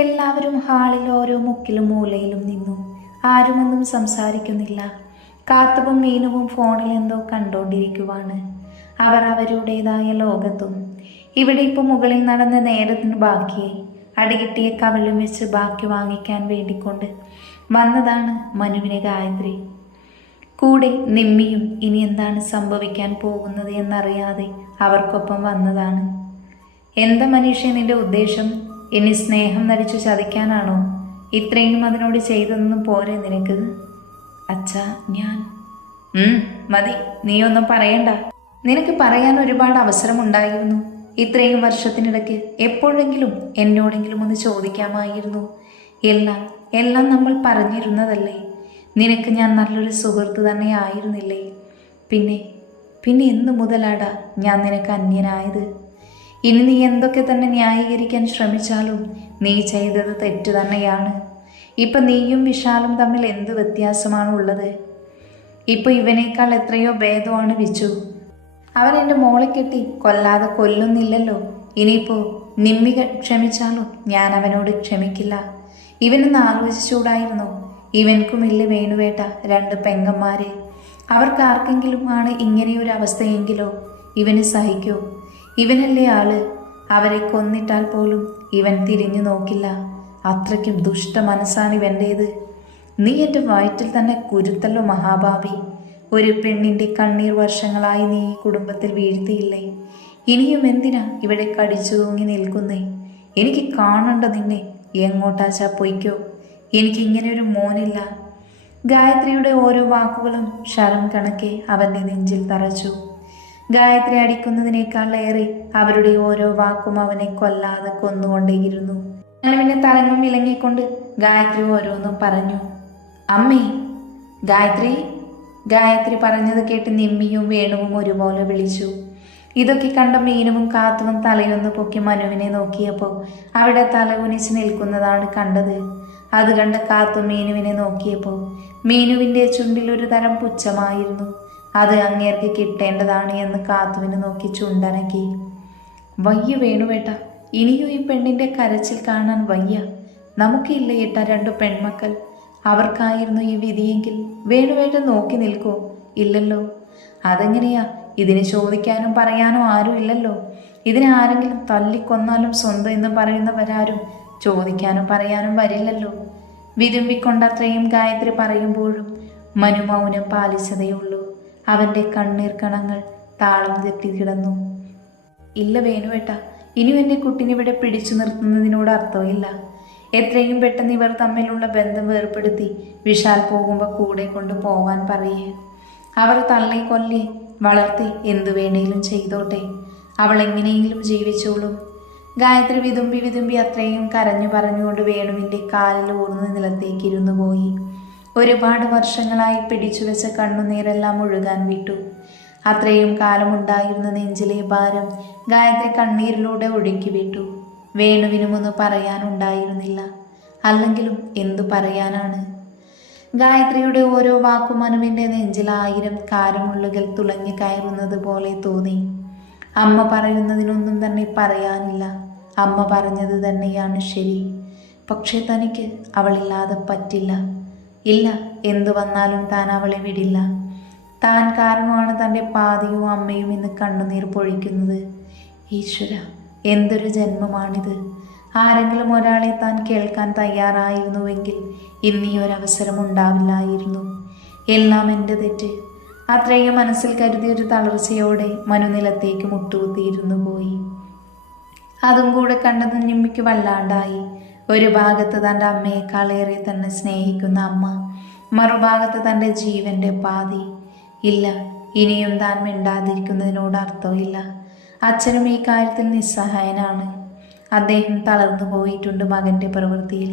എല്ലാവരും ഹാളിൽ ഓരോ മുക്കിലും മൂലയിലും നിന്നു. ആരുമൊന്നും സംസാരിക്കുന്നില്ല. കാത്തുവും മീനുവും ഫോണിൽ എന്തോ കണ്ടോണ്ടിരിക്കുവാണ്. അവർ അവരുടേതായ ലോകത്തും. ഇവിടെ ഇപ്പോൾ മുകളിൽ നടന്ന നേരത്തിന് ബാക്കിയെ അടികിട്ടിയ കവിളും വെച്ച് ബാക്കി വാങ്ങിക്കാൻ വേണ്ടിക്കൊണ്ട് വന്നതാണ് മനുവിനെ ഗായത്രി. കൂടെ നിമ്മിയും ഇനി എന്താണ് സംഭവിക്കാൻ പോകുന്നത് എന്നറിയാതെ അവർക്കൊപ്പം വന്നതാണ്. എന്താ മനുഷ്യൻ നിന്റെ ഉദ്ദേശം? ഇനി സ്നേഹം നടിച്ചു ചതിക്കാനാണോ? ഇത്രയും അതിനോട് ചെയ്തതൊന്നും പോരെ നിനക്ക്? അച്ഛാ ഞാൻ. മതി. ഒന്നും പറയണ്ട. നിനക്ക് പറയാൻ ഒരുപാട് അവസരമുണ്ടായിരുന്നു. ഇത്രയും വർഷത്തിനിടയ്ക്ക് എപ്പോഴെങ്കിലും എന്നോടെങ്കിലും ഒന്ന് ചോദിക്കാമായിരുന്നു. എല്ലാം എല്ലാം നമ്മൾ പറഞ്ഞിരുന്നതല്ലേ? നിനക്ക് ഞാൻ നല്ലൊരു സുഹൃത്ത് തന്നെ ആയിരുന്നില്ലേ? പിന്നെ പിന്നെ എന്തു മുതലാടാ ഞാൻ നിനക്ക് അന്യനായത്? ഇനി നീ എന്തൊക്കെ തന്നെ ന്യായീകരിക്കാൻ ശ്രമിച്ചാലും നീ ചെയ്തത് തെറ്റ് തന്നെയാണ്. ഇപ്പം നീയും വിശാലും തമ്മിൽ എന്ത് വ്യത്യാസമാണ് ഉള്ളത്? ഇപ്പം ഇവനേക്കാൾ എത്രയോ ഭേദമാണ് വിച്ചു. അവൻ എന്റെ മോളെ കെട്ടി കൊല്ലാതെ കൊല്ലുന്നില്ലല്ലോ. ഇനിയിപ്പോൾ നിമ്മി ക- ക്ഷമിച്ചാലും ഞാൻ അവനോട് ക്ഷമിക്കില്ല. ഇവനൊന്ന് ആലോചിച്ചൂടായിരുന്നു ഇവൻക്കുമില്ല വേണുവേട്ട രണ്ട് പെങ്ങന്മാരെ. അവർക്ക് ആർക്കെങ്കിലും ആണ് ഇങ്ങനെയൊരു അവസ്ഥയെങ്കിലോ ഇവന് സഹിക്കോ. ഇവനല്ലേ ആൾ? അവരെ കൊന്നിട്ടാൽ പോലും ഇവൻ തിരിഞ്ഞു നോക്കില്ല. അത്രയ്ക്കും ദുഷ്ട മനസ്സാണ് ഇവന്റേത് നീ എന്റെ വയറ്റിൽ തന്നെ കുരുത്തല്ലോ മഹാഭാവി. ഒരു പെണ്ണിന്റെ കണ്ണീർ വർഷങ്ങളായി നീ ഈ കുടുംബത്തിൽ വീഴ്ത്തിയില്ലേ? ഇനിയും എന്തിനാ ഇവിടെ കടിച്ചു തൂങ്ങി നിൽക്കുന്നേ? എനിക്ക് കാണണ്ട നിന്നെ. എങ്ങോട്ടാച്ചാ പൊയ്ക്കോ? എനിക്ക് ഇങ്ങനെ ഒരു മോനില്ല. ഗായത്രിയുടെ ഓരോ വാക്കുകളും ശരം കണക്കെ അവന്റെ നെഞ്ചിൽ തറച്ചു. ഗായത്രി അടിക്കുന്നതിനേക്കാൾ ഏറെ അവരുടെ ഓരോ വാക്കും അവനെ കൊല്ലാതെ കൊന്നുകൊണ്ടേയിരുന്നു. അനുവിനെ തലങ്ങും ഇളങ്ങിക്കൊണ്ട് ഗായത്രി ഓരോന്നും പറഞ്ഞു. അമ്മേ ഗായത്രി ഗായത്രി പറഞ്ഞത് കേട്ട് നിമ്മിയും വേണുവും ഒരുപോലെ വിളിച്ചു. ഇതൊക്കെ കണ്ട മീനുവും കാത്തുവും തലയൊന്ന് പൊക്കി മനുവിനെ നോക്കിയപ്പോൾ അവിടെ തല ഉനിച്ച് നിൽക്കുന്നതാണ് കണ്ടത്. അത് കണ്ട കാത്തു മീനുവിനെ നോക്കിയപ്പോൾ മീനുവിന്റെ ചുണ്ടിൽ ഒരു തരം പുച്ഛമായിരുന്നു. അത് അങ്ങേർക്ക് കിട്ടേണ്ടതാണ് എന്ന് കാത്തുവിന് നോക്കി ചുണ്ടനക്കി. വയ്യ വേണുവേട്ട ഇനിയും ഈ പെണ്ണിന്റെ കരച്ചിൽ കാണാൻ വയ്യ. നമുക്കില്ല ഏട്ട രണ്ടു പെൺമക്കൾ. അവർക്കായിരുന്നു ഈ വിധിയെങ്കിൽ വേണുവേട്ട നോക്കി നിൽക്കൂ. ഇല്ലല്ലോ. അതെങ്ങനെയാ? ഇതിനെ ചോദിക്കാനും പറയാനും ആരും ഇല്ലല്ലോ. ഇതിനെ ആരെങ്കിലും തല്ലിക്കൊന്നാലും സ്വന്തം എന്ന് പറയുന്നവരാരും ചോദിക്കാനും പറയാനും വരില്ലല്ലോ. വിരുമ്പിക്കൊണ്ടത്രയും ഗായത്രി പറയുമ്പോഴും മനുമൗനം പാലിച്ചതേയുള്ളൂ. അവന്റെ കണ്ണീർ കണങ്ങൾ താളം തെറ്റി കിടന്നു. ഇല്ല വേണുവേട്ട ഇനിയും എന്റെ കുട്ടിനിവിടെ പിടിച്ചു നിർത്തുന്നതിനോട് അർത്ഥമില്ല. എത്രയും പെട്ടെന്ന് ഇവർ തമ്മിലുള്ള ബന്ധം വേർപ്പെടുത്തി വിശാൽ പോകുമ്പോൾ കൂടെ കൊണ്ട് പോവാൻ പറയേ. അവർ തള്ളി കൊല്ലി വളർത്തി എന്തു വേണേലും ചെയ്തോട്ടെ. അവൾ എങ്ങനെയെങ്കിലും ജീവിച്ചോളും. ഗായത്രി വിതുമ്പി വിതുമ്പി അത്രയും കരഞ്ഞു പറഞ്ഞുകൊണ്ട് വേണുവിന്റെ കാലിൽ ഊർന്ന് നിലത്തേക്കിരുന്നു പോയി. ഒരുപാട് വർഷങ്ങളായി പിടിച്ചു വെച്ച കണ്ണുനീരെല്ലാം ഒഴുകാൻ വിട്ടു. അത്രയും കാലമുണ്ടായിരുന്ന നെഞ്ചിലെ ഭാരം ഗായത്രി കണ്ണീരിലൂടെ ഒഴുക്കി വിട്ടു. വേണുവിനുമൊന്ന് പറയാനുണ്ടായിരുന്നില്ല. അല്ലെങ്കിലും എന്തു പറയാനാണ്? ഗായത്രിയുടെ ഓരോ വാക്കും അനുവിന്റെ നെഞ്ചിൽ ആയിരം കാരമുള്ളുകൾ തുളഞ്ഞു കയറുന്നത് പോലെ തോന്നി. അമ്മ പറയുന്നതിനൊന്നും തന്നെ പറയാനില്ല. അമ്മ പറഞ്ഞത് തന്നെയാണ് ശരി. പക്ഷേ തനിക്ക് അവളില്ലാതെ പറ്റില്ല. ഇല്ല എന്തു വന്നാലും താൻ അവളെ വിടില്ല. താൻ കാരണമാണ് തന്റെ പാതിയും അമ്മയും ഇന്ന് കണ്ണുനീർ പൊഴിക്കുന്നത്. ഈശ്വര എന്തൊരു ജന്മമാണിത്. ആരെങ്കിലും ഒരാളെ താൻ കേൾക്കാൻ തയ്യാറായിരുന്നുവെങ്കിൽ ഇന്നീ ഒരവസരം ഉണ്ടാവില്ലായിരുന്നു. എല്ലാം എന്റെ തെറ്റ്. അത്രയും മനസ്സിൽ കരുതിയൊരു തളർച്ചയോടെ മനുനിലത്തേക്ക് മുട്ടുകുത്തിയിരുന്നു പോയി. അതും കൂടെ കണ്ടത് നിമ്മിക്ക് വല്ലാണ്ടായി. ഒരു ഭാഗത്ത് തന്റെ അമ്മയെക്കാളേറെ തന്നെ സ്നേഹിക്കുന്ന അമ്മ മറുഭാഗത്ത് തന്റെ ജീവന്റെ പാതി. ഇല്ല ഇനിയും താൻ മിണ്ടാതിരിക്കുന്നതിനോട് അർത്ഥമില്ല. അച്ഛനും ഈ കാര്യത്തിൽ നിസ്സഹായനാണ്. അദ്ദേഹം തളർന്നു പോയിട്ടുണ്ട് മകന്റെ പ്രവൃത്തിയിൽ.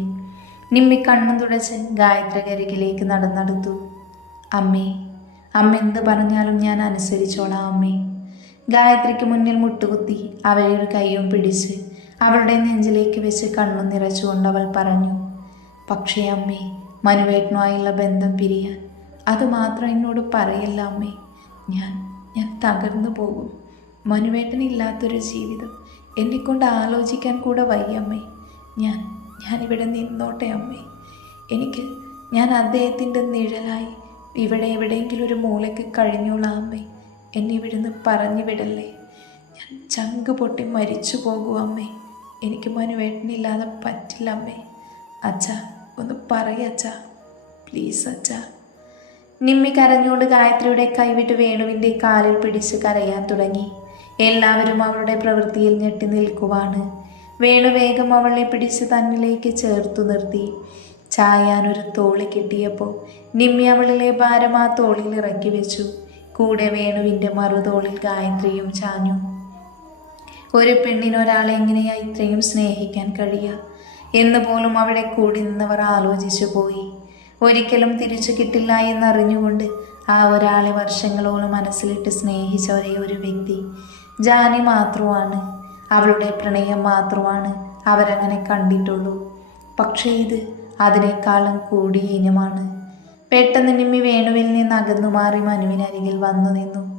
നിമ്മി കണ്ണും തുടച്ച് ഗായത്രി കരികിലേക്ക് നടന്നെടുത്തു. അമ്മേ അമ്മ എന്ത് പറഞ്ഞാലും ഞാൻ അനുസരിച്ചോളാം അമ്മേ. ഗായത്രിക്ക് മുന്നിൽ മുട്ടുകുത്തി അവയൊരു കൈയും പിടിച്ച് അവളുടെ നെഞ്ചിലേക്ക് വെച്ച് കണ്ണു നിറച്ചുകൊണ്ട് അവൾ പറഞ്ഞു പക്ഷേ അമ്മേ മനുവേട്ടനുമായുള്ള ബന്ധം പിരിയാൻ അതുമാത്രം എന്നോട് പറയല്ല അമ്മേ. ഞാൻ ഞാൻ തകർന്നു പോകും. മനുവേട്ടനില്ലാത്തൊരു ജീവിതം എന്നെക്കൊണ്ട് ആലോചിക്കാൻ കൂടെ വയ്യമ്മേ ഞാൻ ഞാനിവിടെ നിന്നോട്ടെ അമ്മേ. എനിക്ക് ഞാൻ അദ്ദേഹത്തിന്റെ നിഴലായി ഇവിടെ എവിടെയെങ്കിലും ഒരു മൂലയ്ക്ക് കഴിഞ്ഞോളാം അമ്മേ. എന്നെ ഇവിടുന്ന് പറഞ്ഞു വിടല്ലേ ഞാൻ ചങ്ക് പൊട്ടി മരിച്ചു പോകും അമ്മേ. എനിക്ക് മനുവേട്ടനില്ലാതെ പറ്റില്ല അമ്മേ. അച്ഛ ഒന്ന് പറയച്ഛ പ്ലീസ് അച്ഛ. നിമ്മി കരഞ്ഞുകൊണ്ട് ഗായത്രിയുടെ കൈവിട്ട് വേണുവിന്റെ കാലിൽ പിടിച്ച് കരയാൻ തുടങ്ങി. എല്ലാവരും അവളുടെ പ്രവൃത്തിയിൽ ഞെട്ടി നിൽക്കുവാണ്. വേണു വേഗം അവളെ പിടിച്ച് തന്നിലേക്ക് ചേർത്തു നിർത്തി. ചായാൻ ഒരു തോളി കിട്ടിയപ്പോൾ നിമ്മി അവളിലെ ഭാരം ആ തോളിൽ ഇറക്കി വെച്ചു. കൂടെ വേണുവിന്റെ മറുതോളിൽ ഗായത്രിയും ചാഞ്ഞു. ഒരു പെണ്ണിന് ഒരാളെ എങ്ങനെയാ ഇത്രയും സ്നേഹിക്കാൻ കഴിയുക? എന്ന് പോലും അവിടെ കൂടി നിന്നവർ ആലോചിച്ചു പോയി. ഒരിക്കലും തിരിച്ചു കിട്ടില്ല എന്നറിഞ്ഞുകൊണ്ട് ആ ഒരാളെ വർഷങ്ങളോളം മനസ്സിലിട്ട് സ്നേഹിച്ച ഒരേ ഒരു വ്യക്തി ജാനി മാത്രമാണ്. അവളുടെ പ്രണയം മാത്രമാണ് അവരങ്ങനെ കണ്ടിട്ടുള്ളൂ. പക്ഷേ ഇത് അതിനേക്കാളും കൂടിയ ഇനമാണ് പെട്ടെന്ന് നിമ്മി വേണുവിൽ നിന്ന് അകന്നു മാറി മനുവിനരികിൽ വന്നു നിന്നു.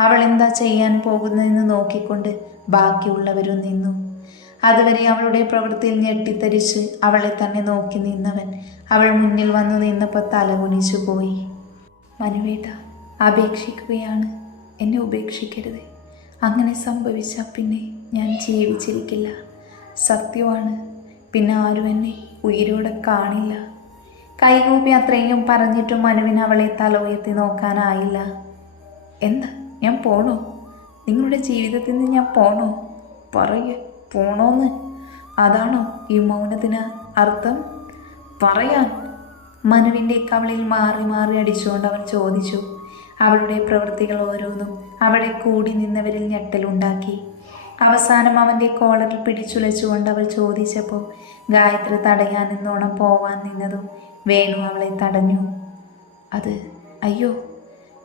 അവൾ എന്താ ചെയ്യാൻ പോകുന്നതെന്ന് നോക്കിക്കൊണ്ട് ബാക്കിയുള്ളവരും നിന്നു. അതുവരെ അവളുടെ പ്രവൃത്തിയിൽ ഞെട്ടിത്തരിച്ച് അവളെ തന്നെ നോക്കി നിന്നവൻ അവൾ മുന്നിൽ വന്നു നിന്നപ്പോൾ തലകുനിച്ചു പോയി. മനുവേട്ട അപേക്ഷിക്കുകയാണ്. എന്നെ ഉപേക്ഷിക്കരുത്. അങ്ങനെ സംഭവിച്ചാൽ പിന്നെ ഞാൻ ജീവിച്ചിരിക്കില്ല. സത്യമാണ്. പിന്നെ ആരും എന്നെ ഉയരോടെ കാണില്ല. കൈകൂപ്പി അത്രയും പറഞ്ഞിട്ടും മനുവിന് അവളെ തല ഉയർത്തി നോക്കാനായില്ല. എന്താ? ഞാൻ പോണോ? നിങ്ങളുടെ ജീവിതത്തിൽ നിന്ന് ഞാൻ പോണോ? പറയെ പോണോന്ന്. അതാണോ ഈ മൗനത്തിന് അർത്ഥം? പറയാൻ. മനുവിന്റെ കവളിൽ മാറി മാറി അടിച്ചുകൊണ്ട് അവൻ ചോദിച്ചു. അവളുടെ പ്രവൃത്തികൾ ഓരോന്നും അവളെ കൂടി നിന്നവരിൽ ഞെട്ടലുണ്ടാക്കി അവസാനം അവന്റെ കോളറിൽ പിടിച്ചുലച്ചുകൊണ്ട് അവൾ ചോദിച്ചപ്പോൾ ഗായത്രി തടയാൻ നിന്നോണം പോവാൻ നിന്നതും വേണു അവളെ തടഞ്ഞു. അത് അയ്യോ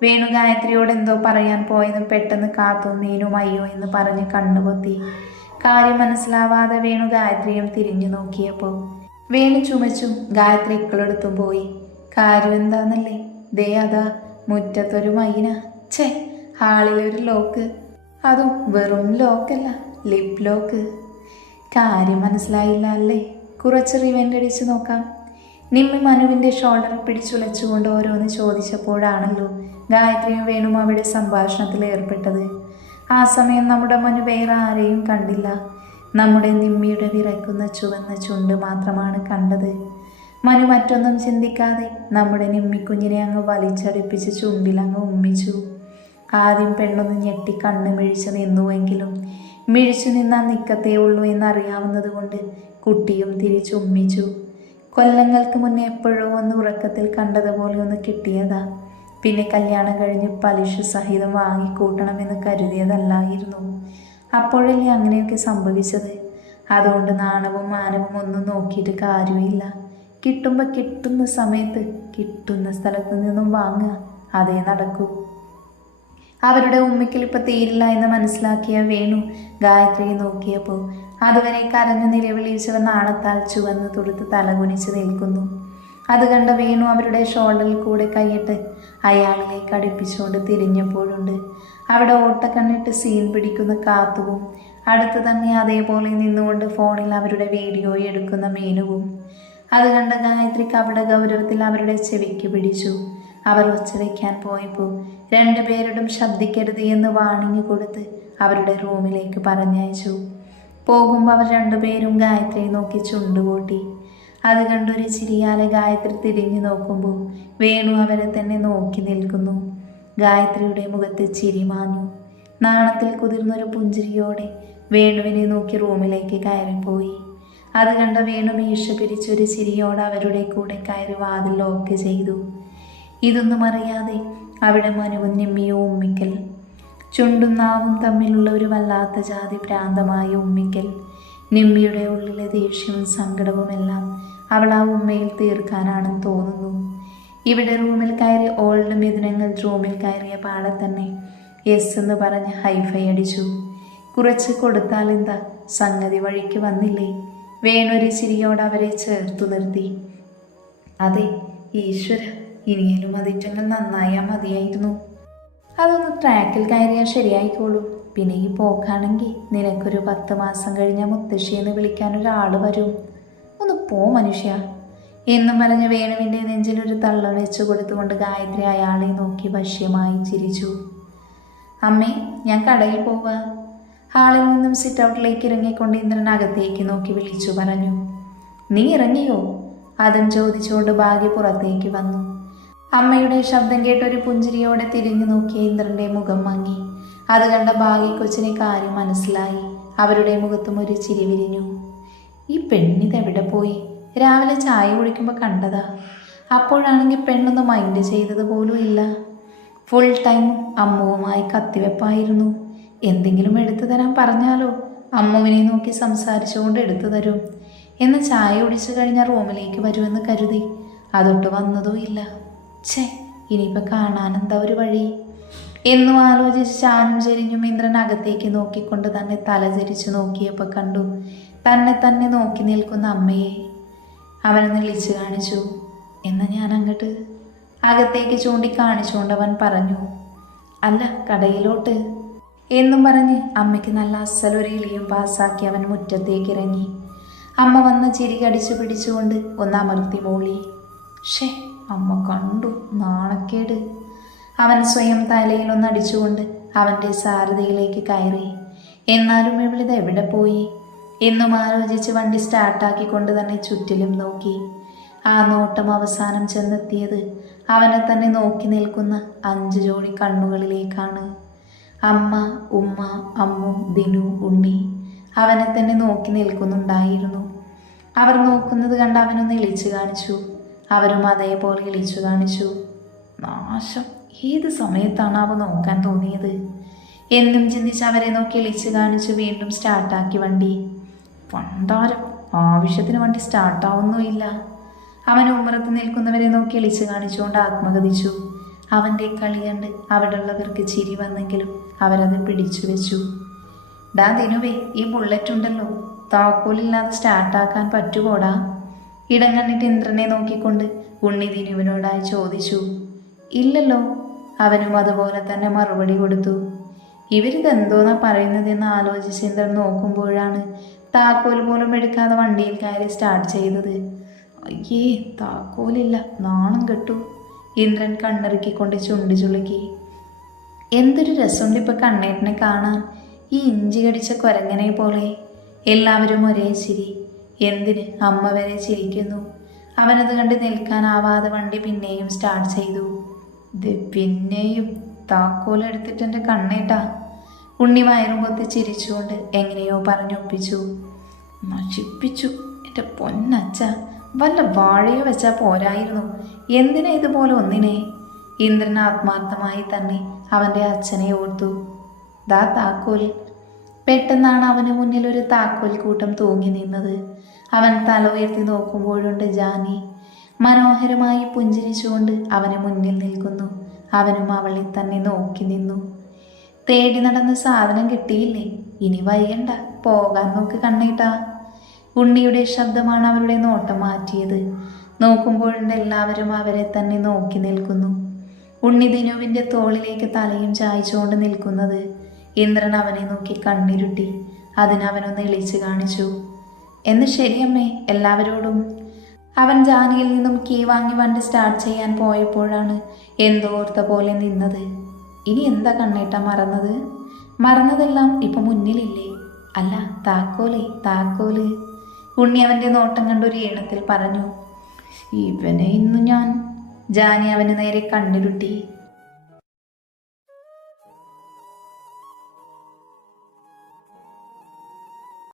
വേണു ഗായത്രിയോട് എന്തോ പറയാൻ പോയതും പെട്ടെന്ന് കാത്തു. മീനും അയ്യോ എന്ന് പറഞ്ഞ് കണ്ണുപൊത്തി. കാര്യം മനസ്സിലാവാതെ വേണു ഗായത്രിയും തിരിഞ്ഞു നോക്കിയപ്പോൾ വേണു ചുമച്ചും ഗായത്രി ഇക്കളെടുത്തും പോയി. കാര്യം എന്താന്നല്ലേ ദേ അതാ മുറ്റത്തൊരു മൈന. ഛേ ഹാളിലൊരു ലോക്ക്. അതും വെറും ലോക്കല്ല ലിപ് ലോക്ക്. കാര്യം മനസ്സിലായില്ല അല്ലേ? കുറച്ച് റിവെന്റ് അടിച്ച് നോക്കാം. നിമ്മി മനുവിന്റെ ഷോൾഡർ പിടിച്ചുലച്ചുകൊണ്ട് ഓരോന്ന് ചോദിച്ചപ്പോഴാണല്ലോ ഗായത്രിയും വേണും അവിടെ സംഭാഷണത്തിൽ ഏർപ്പെട്ടത്. ആ സമയം നമ്മുടെ മനു വേറെ ആരെയും കണ്ടില്ല. നമ്മുടെ നിമ്മിയുടെ വിറയ്ക്കുന്ന ചുവന്ന ചുണ്ട് മാത്രമാണ് കണ്ടത്. മനു മറ്റൊന്നും ചിന്തിക്കാതെ നമ്മുടെ നിമ്മിക്കുഞ്ഞിനെ അങ്ങ് വലിച്ചടിപ്പിച്ച് ചുണ്ടിൽ അങ്ങ് ഉമ്മിച്ചു. ആദ്യം പെണ്ണൊന്ന് ഞെട്ടി കണ്ണ് മിഴിച്ചു നിന്നുവെങ്കിലും മിഴിച്ചു നിന്നാൽ നിക്കത്തേ ഉള്ളൂ എന്നറിയാവുന്നത് കൊണ്ട് കുട്ടിയും തിരിച്ചുമ്മിച്ചു. കൊല്ലങ്ങൾക്ക് മുന്നേ എപ്പോഴോ ഒന്ന് ഉറക്കത്തിൽ കണ്ടതുപോലെ ഒന്ന് കിട്ടിയതാ. പിന്നെ കല്യാണം കഴിഞ്ഞ് പലിശ സഹിതം വാങ്ങിക്കൂട്ടണമെന്ന് കരുതിയതല്ലായിരുന്നു. അപ്പോഴല്ലേ അങ്ങനെയൊക്കെ സംഭവിച്ചത്? അതുകൊണ്ട് നാണവും മാനവും ഒന്നും നോക്കിയിട്ട് കാര്യമില്ല. കിട്ടുമ്പോൾ കിട്ടുന്ന സമയത്ത് കിട്ടുന്ന സ്ഥലത്ത് നിന്നും വാങ്ങുക. അതേ നടക്കൂ. അവരുടെ ഉമ്മയ്ക്കിൽ ഇപ്പം തീരില്ല എന്ന് മനസ്സിലാക്കിയ വേണു ഗായത്രിയെ നോക്കിയപ്പോൾ അതുവരെ കരഞ്ഞു നിലവിളിച്ചവ നാണത്താൽ ചുവന്ന് തുടുത്ത് തലകുനിച്ച് നിൽക്കുന്നു. അത് കണ്ട വേണു അവരുടെ ഷോൾഡറിൽ കൂടെ കൈയിട്ട് അയാളിലേക്ക് അടുപ്പിച്ചുകൊണ്ട് തിരിഞ്ഞപ്പോഴുണ്ട്. അവിടെ ഓട്ടക്കണ്ണിട്ട് സീൻ പിടിക്കുന്ന കാത്തുവും അടുത്ത് തന്നെ അതേപോലെ നിന്നുകൊണ്ട് ഫോണിൽ അവരുടെ വീഡിയോ എടുക്കുന്ന മീനുവും. അത് കണ്ട ഗായത്രിക്ക് അവിടെ ഗൗരവത്തിൽ അവരുടെ ചെവിക്ക് പിടിച്ചു. അവർ ഒച്ച വയ്ക്കാൻ പോയപ്പോൾ രണ്ടുപേരോടും ശബ്ദിക്കരുത് എന്ന് വാണിങ്ങി കൊടുത്ത് അവരുടെ റൂമിലേക്ക് പറഞ്ഞയച്ചു. പോകുമ്പോൾ അവർ രണ്ടുപേരും ഗായത്രിയെ നോക്കി ചുണ്ടുകൂട്ടി അത് കണ്ടൊരു ചിരിയാലെ ഗായത്രി തിരിഞ്ഞു നോക്കുമ്പോൾ വേണു അവരെ തന്നെ നോക്കി നിൽക്കുന്നു. ഗായത്രിയുടെ മുഖത്ത് ചിരി മാഞ്ഞു. നാണത്തിൽ കുതിർന്നൊരു പുഞ്ചിരിയോടെ വേണുവിനെ നോക്കി റൂമിലേക്ക് കയറിപ്പോയി. അത് കണ്ട വേണു മീശ പിരിച്ചൊരു ചിരിയോടെ അവരുടെ കൂടെ കയറി വാതിൽ ലോക്ക് ചെയ്തു. ഇതൊന്നും അറിയാതെ അവിടെ മനുവും നിമ്മിയോ ഉമ്മിക്കൽ. ചുണ്ടും നാവും തമ്മിലുള്ള ഒരു വല്ലാത്ത ജാതി ഭ്രാന്തമായ ഉമ്മിക്കൽ. നിമ്മിയുടെ ഉള്ളിലെ ദേഷ്യവും സങ്കടവുമെല്ലാം അവൾ ആ ഉമ്മയിൽ തീർക്കാനാണെന്ന് തോന്നുന്നു. ഇവിടെ റൂമിൽ കയറി ഓൾഡ് മിഥുനങ്ങൾ റൂമിൽ കയറിയ പാടെ തന്നെ യെസ് എന്ന് പറഞ്ഞ് ഹൈഫൈ അടിച്ചു. കുറച്ച് കൊടുത്താൽ എന്താ സംഗതി വഴിക്ക് വന്നില്ലേ? വേണൊരു ചിരിയോട് അവരെ ചേർത്തു നിർത്തി. അതെ ഈശ്വര. ഇനിയും അതിറ്റങ്ങൾ നന്നായാൽ മതിയായിരുന്നു. അതൊന്ന് ട്രാക്കിൽ കയറിയാൽ ശരിയായിക്കോളൂ. പിന്നെ ഈ പോക്കാണെങ്കിൽ നിനക്കൊരു പത്ത് മാസം കഴിഞ്ഞാൽ മുത്തശ്ശിയെന്ന് വിളിക്കാൻ ഒരാൾ വരും. ഒന്ന് പോ മനുഷ്യ. എന്നും പറഞ്ഞ് വേണുവിന്റെ നെഞ്ചിലൊരു തള്ളം വെച്ചു കൊടുത്തുകൊണ്ട് ഗായത്രി അയാളെ നോക്കി വശ്യമായി ചിരിച്ചു. അമ്മേ ഞാൻ കടയിൽ പോവാ. ഹാളിൽ നിന്നും സിറ്റ് ഔട്ടിലേക്ക് ഇറങ്ങിക്കൊണ്ട് ഇന്ദ്രൻ അകത്തേക്ക് നോക്കി വിളിച്ചു പറഞ്ഞു. നീ ഇറങ്ങിയോ? അതും ചോദിച്ചുകൊണ്ട് ഭാഗ്യ പുറത്തേക്ക് വന്നു. അമ്മയുടെ ശബ്ദം കേട്ടൊരു പുഞ്ചിരിയോടെ തിരിഞ്ഞു നോക്കിയ ഇന്ദ്രന്റെ മുഖം മങ്ങി. അത് കണ്ട ഭാഗ്യ കൊച്ചിനെ കാര്യം മനസ്സിലായി. അവരുടെ മുഖത്തും ഒരു ചിരി വിരിഞ്ഞു. ഈ പെണ്ണിതെവിടെ പോയി? രാവിലെ ചായ കുടിക്കുമ്പോൾ കണ്ടതാ. അപ്പോഴാണെങ്കിൽ പെണ്ണൊന്നും മൈൻഡ് ചെയ്തത് പോലും ഇല്ല. ഫുൾ ടൈം അമ്മുവുമായി കത്തിവെപ്പായിരുന്നു. എന്തെങ്കിലും എടുത്തു തരാൻ പറഞ്ഞാലോ? അമ്മുവിനെ നോക്കി സംസാരിച്ചുകൊണ്ട് എടുത്തു തരും. എന്ന് ചായ കുടിച്ചു കഴിഞ്ഞാൽ റൂമിലേക്ക് വരുമെന്ന് കരുതി. അതൊട്ട് വന്നതും ഇല്ല. ഛേ ഇനിയിപ്പോൾ കാണാനെന്താ ഒരു വഴി? എന്നും ആലോചിച്ച് ചാനും ചെരിഞ്ഞും ഇന്ദ്രൻ അകത്തേക്ക് നോക്കിക്കൊണ്ട് തന്നെ തലചരിച്ചു നോക്കിയപ്പോൾ കണ്ടു തന്നെ തന്നെ നോക്കി നിൽക്കുന്ന അമ്മയെ. അവനൊന്ന് വിളിച്ചു കാണിച്ചു. എന്ന് ഞാൻ അങ്ങോട്ട്? അകത്തേക്ക് ചൂണ്ടിക്കാണിച്ചുകൊണ്ട് അവൻ പറഞ്ഞു അല്ല കടയിലോട്ട്. എന്നും പറഞ്ഞ് അമ്മയ്ക്ക് നല്ല അസലൊരു ഇളിയും പാസ്സാക്കി അവൻ മുറ്റത്തേക്ക് ഇറങ്ങി. അമ്മ വന്ന് ചിരി കടിച്ചു പിടിച്ചുകൊണ്ട് ഒന്ന് അമർത്തി മൂളി. ഷേ അമ്മ കണ്ടു. നാണക്കേട്. അവൻ സ്വയം തലയിലൊന്നടിച്ചുകൊണ്ട് അവന്റെ സാരഥിയിലേക്ക് കയറി. എന്നാലും ഇവളിത് എവിടെ പോയി? എന്നും ആലോചിച്ച് വണ്ടി സ്റ്റാർട്ടാക്കിക്കൊണ്ട് തന്നെ ചുറ്റിലും നോക്കി. ആ നോട്ടം അവസാനം ചെന്നെത്തിയത് അവനെ തന്നെ നോക്കി നിൽക്കുന്ന അഞ്ച് ജോഡി കണ്ണുകളിലേക്കാണ്. അമ്മ ഉമ്മ അമ്മു ദിനു ഉണ്ണി അവനെ തന്നെ നോക്കി നിൽക്കുന്നുണ്ടായിരുന്നു. അവർ നോക്കുന്നത് കണ്ട് അവനൊന്ന് ഇളിച്ചു കാണിച്ചു. അവരും അതേപോലെ ഇളിച്ചു കാണിച്ചു. നാശം. ഏത് സമയത്താണ് അവ നോക്കാൻ തോന്നിയത്? എന്നും ചിന്തിച്ച് അവരെ നോക്കി ഇളിച്ചു കാണിച്ചു വീണ്ടും സ്റ്റാർട്ടാക്കി വണ്ടി. പണ്ടാരം ആവശ്യത്തിന് വണ്ടി സ്റ്റാർട്ടാവുന്നുമില്ല. അവൻ ഉമ്മറത്ത് നിൽക്കുന്നവരെ നോക്കി ഇളിച്ചു കാണിച്ചുകൊണ്ട് ആത്മഗതിച്ചു. അവന്റെ കളി കണ്ട് അവിടെയുള്ളവർക്ക് ചിരി വന്നെങ്കിലും അവരത് പിടിച്ചു വെച്ചു. ഡാ ദിനുവേ ഈ ബുള്ളറ്റ് ഉണ്ടല്ലോ. താക്കോലില്ലാതെ സ്റ്റാർട്ടാക്കാൻ പറ്റുമോടാ ഇടം കണ്ടിട്ട് ഇന്ദ്രനെ നോക്കിക്കൊണ്ട് ഉണ്ണി ദിനുവിനോടായി ചോദിച്ചു ഇല്ലല്ലോ. അവനും അതുപോലെ തന്നെ മറുപടി കൊടുത്തു ഇവരിതെന്തോന്നാ പറയുന്നതെന്ന് ആലോചിച്ച് ഇന്ദ്രൻ നോക്കുമ്പോഴാണ് താക്കോൽ പോലും എടുക്കാതെ വണ്ടിയിൽ കയറി സ്റ്റാർട്ട് ചെയ്തത്. അയ്യേ താക്കോലില്ല നാണം കെട്ടു. ഇന്ദ്രൻ കണ്ണിറുക്കിക്കൊണ്ട് ചുണ്ടി ചുളുക്കി എന്തൊരു രസമുണ്ട് ഇപ്പൊ കണ്ണേട്ടനെ കാണാൻ. ഈ ഇഞ്ചി കടിച്ച കുരങ്ങനെ പോലെ എല്ലാവരും ഒരേ ചിരി. എന്തിന് അമ്മ വരെ ചിരിക്കുന്നു? അവനത് കണ്ട് നിൽക്കാനാവാതെ വണ്ടി പിന്നെയും സ്റ്റാർട്ട് ചെയ്തു. ഇത് പിന്നെയും താക്കോലെടുത്തിട്ട് എന്റെ കണ്ണേട്ടാ. ഉണ്ണി വയറും പൊത്തി ചിരിച്ചുകൊണ്ട് എങ്ങനെയോ പറഞ്ഞൊപ്പിച്ചു നശിപ്പിച്ചു. എന്റെ പൊന്നച്ച വല്ല വാഴയോ വെച്ചാൽ പോരായിരുന്നു. എന്തിനാ ഇതുപോലെ ഒന്നിനെ? ഇന്ദ്രൻ ആത്മാർത്ഥമായി തന്നെ അവന്റെ അച്ഛനെ ഓർത്തു. ദാ താക്കോൽ പെട്ടെന്നാണ് അവന് മുന്നിൽ ഒരു താക്കോൽ കൂട്ടം തൂങ്ങി നിന്നത്. അവൻ തല ഉയർത്തി നോക്കുമ്പോഴുണ്ട് ജാനി. മനോഹരമായി പുഞ്ചിരിച്ചുകൊണ്ട് അവന് മുന്നിൽ നിൽക്കുന്നു. അവനും അവളെ തന്നെ നോക്കി നിന്നു. തേടി നടന്ന സാധനം കിട്ടിയില്ലേ? ഇനി വയ്യണ്ട. പോകാൻ നോക്ക് കണ്ണീട്ടാ. ഉണ്ണിയുടെ ശബ്ദമാണ് അവരുടെ നോട്ടം മാറ്റിയത്. നോക്കുമ്പോഴുണ്ട് എല്ലാവരും അവരെ തന്നെ നോക്കി നിൽക്കുന്നു. ഉണ്ണി ദിനുവിന്റെ തോളിലേക്ക് തലയും ചായച്ചുകൊണ്ട് നിൽക്കുന്നത് ഇന്ദ്രൻ അവനെ നോക്കി കണ്ണിരുട്ടി. അതിനവനൊന്ന് ഇളിച്ചു കാണിച്ചു. എന്ന് ശരിയമ്മേ എല്ലാവരോടും. അവൻ ജാനിയിൽ നിന്നും കീ വാങ്ങി വണ്ടി സ്റ്റാർട്ട് ചെയ്യാൻ പോയപ്പോഴാണ് എന്തോർത്ത പോലെ നിന്നത്. ഇനി എന്താ കണ്ണേട്ട മറന്നത്? മറന്നതെല്ലാം ഇപ്പം മുന്നിലില്ലേ? അല്ല താക്കോലേ താക്കോൽ. ഉണ്ണി അവന്റെ നോട്ടം കണ്ടൊരു ഈണത്തിൽ പറഞ്ഞു. ഇവനെ ഇന്നു ഞാൻ. ജാനി അവന് നേരെ കണ്ണിരുട്ടി.